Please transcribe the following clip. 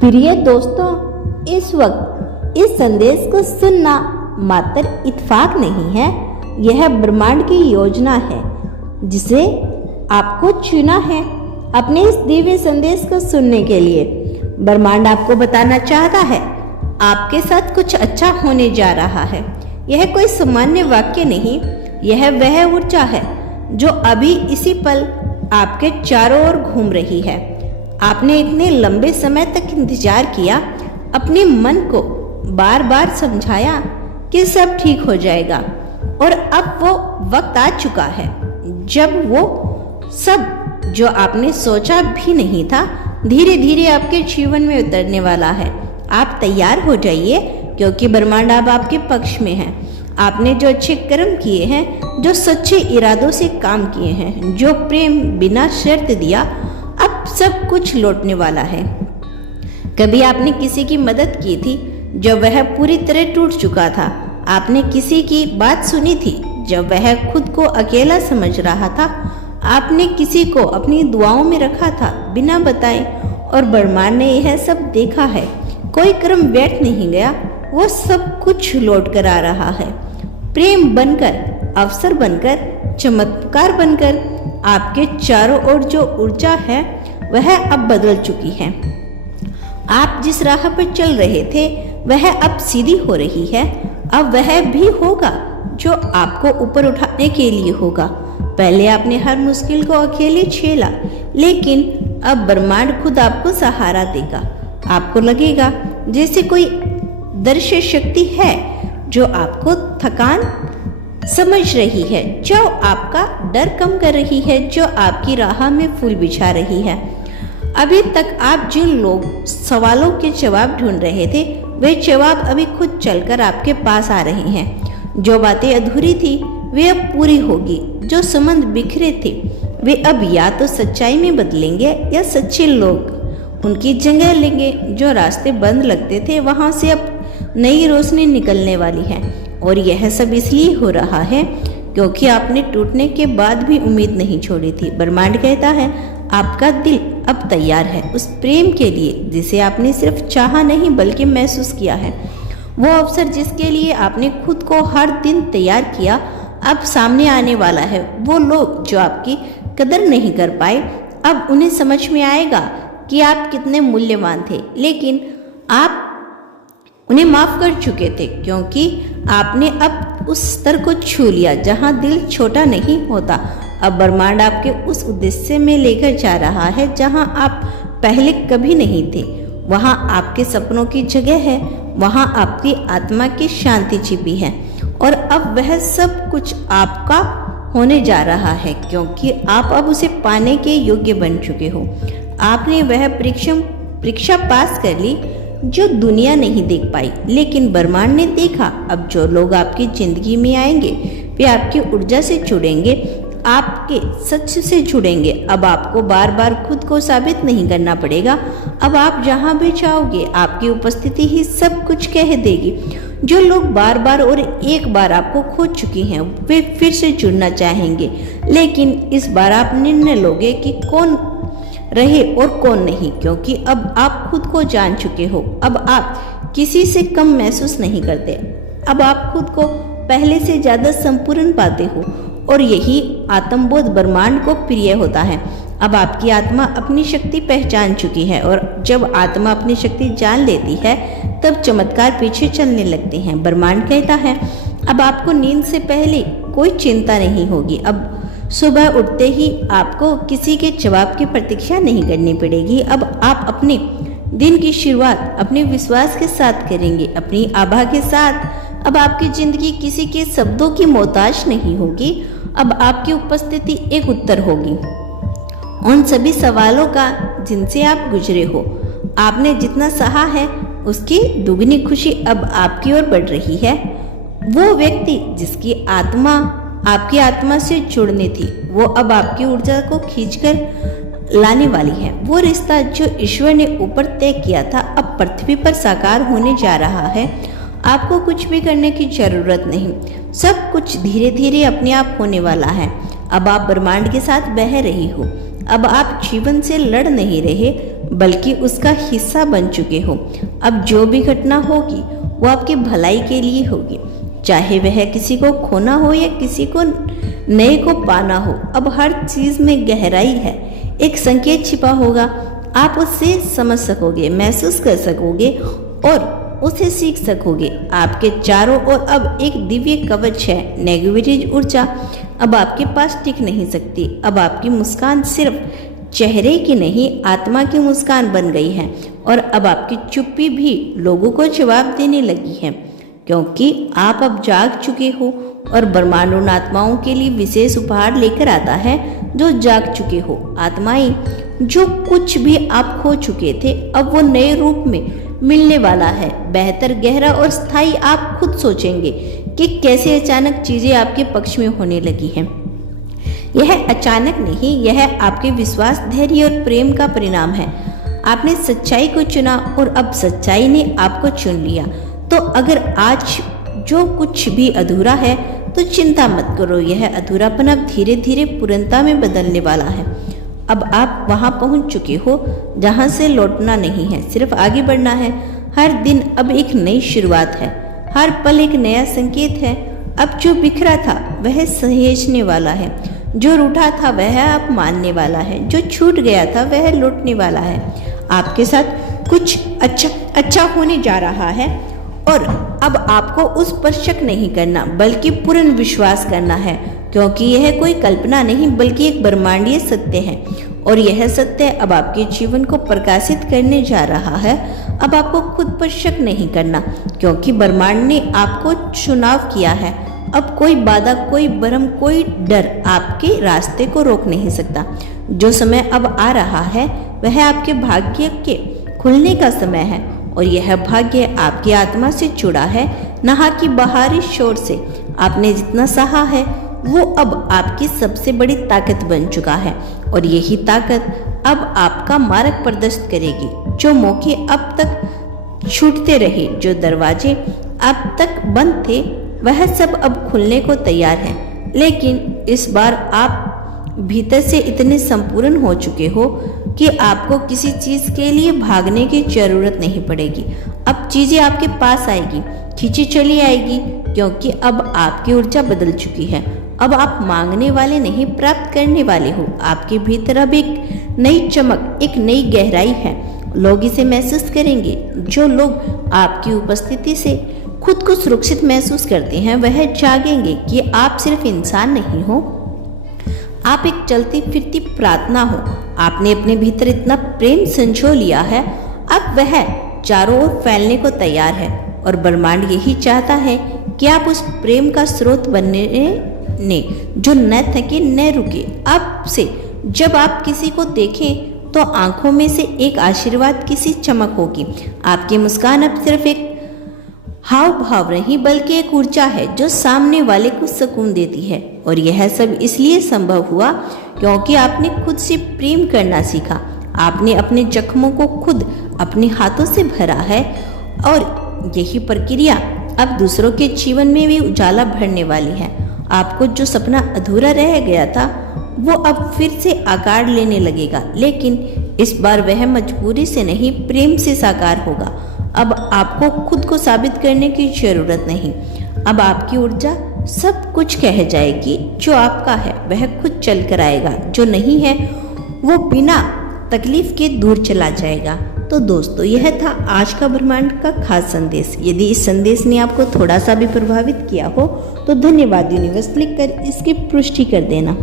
प्रिय दोस्तों, इस वक्त इस संदेश को सुनना मात्र इत्तेफाक नहीं है, यह ब्रह्मांड की योजना है जिसे आपको चुना है अपने इस दिव्य संदेश को सुनने के लिए। ब्रह्मांड आपको बताना चाहता है आपके साथ कुछ अच्छा होने जा रहा है। यह कोई सामान्य वाक्य नहीं, यह वह ऊर्जा है जो अभी इसी पल आपके चारों ओर घूम रही है। आपने इतने लंबे समय तक इंतजार किया, अपने मन को बार बार समझाया कि सब ठीक हो जाएगा, और अब वो वक्त आ चुका है जब वो सब जो आपने सोचा भी नहीं था धीरे धीरे आपके जीवन में उतरने वाला है। आप तैयार हो जाइए, क्योंकि ब्रह्मांड अब आपके पक्ष में है। आपने जो अच्छे कर्म किए हैं, जो सच्चे इरादों से काम किए हैं, जो प्रेम बिना शर्त दिया, अब सब कुछ लौटने वाला है। कभी आपने किसी की मदद की थी जब वह पूरी तरह टूट चुका था। आपने किसी की बात सुनी थी जब वह खुद को अकेला समझ रहा था। आपने किसी को अपनी दुआओं में रखा था बिना बताए, और ब्रह्मांड ने यह सब देखा है। कोई कर्म व्यर्थ नहीं गया, वो सब कुछ लौट कर आ रहा है। प्रेम बनकर, अवसर बनकर, चमत्कार बनकर आपके चारों ओर जो ऊर्जा है वह अब बदल चुकी है। आप जिस राह पर चल रहे थे वह अब सीधी हो रही है। अब वह भी होगा जो आपको ऊपर उठाने के लिए होगा। पहले आपने हर मुश्किल को अकेले झेला, लेकिन अब ब्रह्मांड खुद आपको सहारा देगा। आपको लगेगा जैसे कोई दृश्य शक्ति है जो आपको थकान समझ रही है, जो आपका डर कम कर रही है, जो आपकी राह में फूल बिछा रही है। अभी तक आप जिन लोग सवालों के जवाब ढूंढ रहे थे, वे जवाब अभी खुद चलकर आपके पास आ रहे हैं। जो बातें अधूरी थी वे अब पूरी होगी। जो संबंध बिखरे थे वे अब या तो सच्चाई में बदलेंगे या सच्चे लोग उनकी जगह लेंगे। जो रास्ते बंद लगते थे वहां से अब नई रोशनी निकलने वाली है। और यह सब इसलिए हो रहा है क्योंकि आपने टूटने के बाद भी उम्मीद नहीं छोड़ी थी। ब्रह्मांड कहता है आपका दिल अब तैयार है उस प्रेम के लिए जिसे आपने सिर्फ चाहा नहीं बल्कि महसूस किया है। वो अवसर जिसके लिए आपने खुद को हर दिन तैयार किया अब सामने आने वाला है। वो लोग जो आपकी कदर नहीं कर पाए, अब उन्हें समझ में आएगा कि आप कितने मूल्यवान थे, लेकिन आप उन्हें माफ कर चुके थे क्योंकि आपने अब उस स्तर को छू लिया जहां दिल छोटा नहीं होता। अब ब्रह्मांड आपके उस उद्देश्य में लेकर जा रहा है जहां आप पहले कभी नहीं थे। वहां आपके सपनों की जगह है, वहां आपकी आत्मा की शांति छिपी है, और अब वह सब कुछ आपका होने जा रहा है क्योंकि आप अब उसे पाने के योग्य बन चुके हो। आपने वह परीक्षा पास कर ली जो दुनिया नहीं देख पाई, लेकिन ब्रह्मांड ने देखा। अब जो लोग आपकी जिंदगी में आएंगे वे आपकी ऊर्जा से जुड़ेंगे, आपके सच से जुड़ेंगे। अब आपको बार बार खुद को साबित नहीं करना पड़ेगा। अब आप जहां भी जाओगे आपकी उपस्थिति ही सब कुछ कह देगी। जो लोग बार बार और एक बार आपको खो चुके हैं वे फिर से जुड़ना चाहेंगे, लेकिन इस बार आप निर्णय लोगे कि कौन रहे और कौन नहीं, क्योंकि अब आप खुद को जान चुके हो। अब आप किसी से कम महसूस नहीं करते। अब आप खुद को पहले से ज्यादा संपूर्ण पाते हो, और यही आत्मबोध ब्रह्मांड को प्रिय होता है। अब आपकी आत्मा अपनी शक्ति पहचान चुकी है, और जब आत्मा अपनी शक्ति जान लेती है तब चमत्कार पीछे चलने लगते हैं। ब्रह्मांड कहता है अब आपको नींद से पहले कोई चिंता नहीं होगी। अब सुबह उठते ही आपको किसी के जवाब की प्रतीक्षा नहीं करनी पड़ेगी। अब आप अपने दिन की शुरुआत अपने विश्वास के साथ करेंगे, अपनी आभा के साथ। अब आपकी जिंदगी किसी के शब्दों की मोहताज नहीं होगी। अब आपकी उपस्थिति एक उत्तर होगी उन सभी सवालों का जिनसे आप गुजरे हो। आपने जितना सहा है उसकी दुगनी खुशी अब आपकी ओर बढ़ रही है। वो व्यक्ति जिसकी आत्मा आपकी आत्मा से जुड़नी थी वो अब आपकी ऊर्जा को खींचकर लाने वाली है। वो रिश्ता जो ईश्वर ने ऊपर तय किया था अब पृथ्वी पर साकार होने जा रहा है। आपको कुछ भी करने की जरूरत नहीं, सब कुछ धीरे धीरे अपने आप होने वाला है। अब आप ब्रह्मांड के साथ बह रही हो। अब आप जीवन से लड़ नहीं रहे, बल्कि उसका हिस्सा बन चुके हो। अब जो भी घटना होगी वो आपकी भलाई के लिए होगी, चाहे वह किसी को खोना हो या किसी को नए को पाना हो। अब हर चीज में गहराई है, एक संकेत छिपा होगा, आप उससे समझ सकोगे, महसूस कर सकोगे और उसे सीख सकोगे। आपके चारों ओर अब एक दिव्य कवच है। नेगेटिव ऊर्जा अब आपके पास टिक नहीं सकती। अब आपकी मुस्कान सिर्फ चेहरे की नहीं, आत्मा की मुस्कान बन गई है और अब आपकी चुप्पी भी लोगों को जवाब देने लगी है, क्योंकि आप अब जाग चुके हो और ब्रह्मांड उन आत्माओं के लिए विशेष उपहार लेकर आता है जो जाग चुके हो। आत्माएं, जो कुछ भी आप खो चुके थे अब वो नए रूप में मिलने वाला है, बेहतर, गहरा और स्थायी। आप खुद सोचेंगे कि कैसे अचानक चीजें आपके पक्ष में होने लगी हैं। यह अचानक नहीं, यह आपके विश्वास, धैर्य और प्रेम का परिणाम है। आपने सच्चाई को चुना और अब सच्चाई ने आपको चुन लिया। तो अगर आज जो कुछ भी अधूरा है तो चिंता मत करो, यह अधूरापन अब धीरे धीरे पूर्णता में बदलने वाला है। अब आप वहां पहुंच चुके हो जहां से लौटना नहीं है, सिर्फ आगे बढ़ना है। हर दिन अब एक नई शुरुआत है, हर पल एक नया संकेत है। अब जो बिखरा था वह सहेजने वाला है, जो रूठा था वह अब मानने वाला है, जो छूट गया था वह लौटने वाला है। आपके साथ कुछ अच्छा होने जा रहा है और अब आपको उस पर शक नहीं करना बल्कि पूर्ण विश्वास करना है, क्योंकि यह कोई कल्पना नहीं बल्कि एक ब्रह्मांडीय सत्य है और यह सत्य अब आपके जीवन को प्रकाशित करने जा रहा है। अब आपको खुद पर शक नहीं करना, क्योंकि ब्रह्मांड ने आपको चुनाव किया है। अब कोई बाधा, कोई भ्रम, कोई डर आपके रास्ते को रोक नहीं सकता। जो समय अब आ रहा है वह आपके भाग्य के खुलने का समय है और यह भाग्य आपकी आत्मा से जुड़ा है, न कि बाहरी शोर से। आपने जितना सहा है वो अब आपकी सबसे बड़ी ताकत बन चुका है और यही ताकत अब आपका मार्ग प्रदर्शित करेगी। जो मौके अब तक छूटते रहे, जो दरवाजे अब तक बंद थे, वह सब अब खुलने को तैयार हैं। लेकिन इस बार आप भीतर से इतने संपूर्ण हो चुके हो कि आपको किसी चीज के लिए भागने की जरूरत नहीं पड़ेगी। अब चीजें आपके पास आएगी, खींची चली आएगी, क्योंकि अब आपकी ऊर्जा बदल चुकी है। अब आप मांगने वाले नहीं, प्राप्त करने वाले हो। आपके भीतर अब एक नई चमक, एक नई गहराई है। लोग इसे महसूस करेंगे। जो लोग आपकी उपस्थिति से खुद को सुरक्षित महसूस करते हैं वह जागेंगे कि आप सिर्फ इंसान नहीं हो, आप एक चलती फिरती प्रार्थना हो। आपने अपने भीतर इतना प्रेम संजो लिया है, अब वह चारों ओर फैलने को तैयार है और ब्रह्मांड यही चाहता है कि आप उस प्रेम का स्रोत बनने ने जो न थके न रुके। अब से जब आप किसी को देखें तो आंखों में से एक आशीर्वाद की सी चमक होगी। आपकी मुस्कान अब सिर्फ एक हाव भाव नहीं बल्कि एक ऊर्जा है जो सामने वाले को सुकून देती है। और यह सब इसलिए संभव हुआ क्योंकि आपने खुद से प्रेम करना सीखा। आपने अपने जख्मों को खुद अपने हाथों से भरा है और यही प्रक्रिया अब दूसरों के जीवन में भी उजाला भरने वाली है। आपको जो सपना अधूरा रह गया था वो अब फिर से आकार लेने लगेगा, लेकिन इस बार वह मजबूरी से नहीं, प्रेम से साकार होगा। अब आपको खुद को साबित करने की जरूरत नहीं। अब आपकी ऊर्जा सब कुछ कह जाएगी। जो आपका है वह खुद चल कर आएगा, जो नहीं है वो बिना तकलीफ के दूर चला जाएगा। तो दोस्तों, यह था आज का ब्रह्मांड का खास संदेश। यदि इस संदेश ने आपको थोड़ा सा भी प्रभावित किया हो तो धन्यवाद यूनिवर्स लिखकर इसकी पुष्टि कर देना।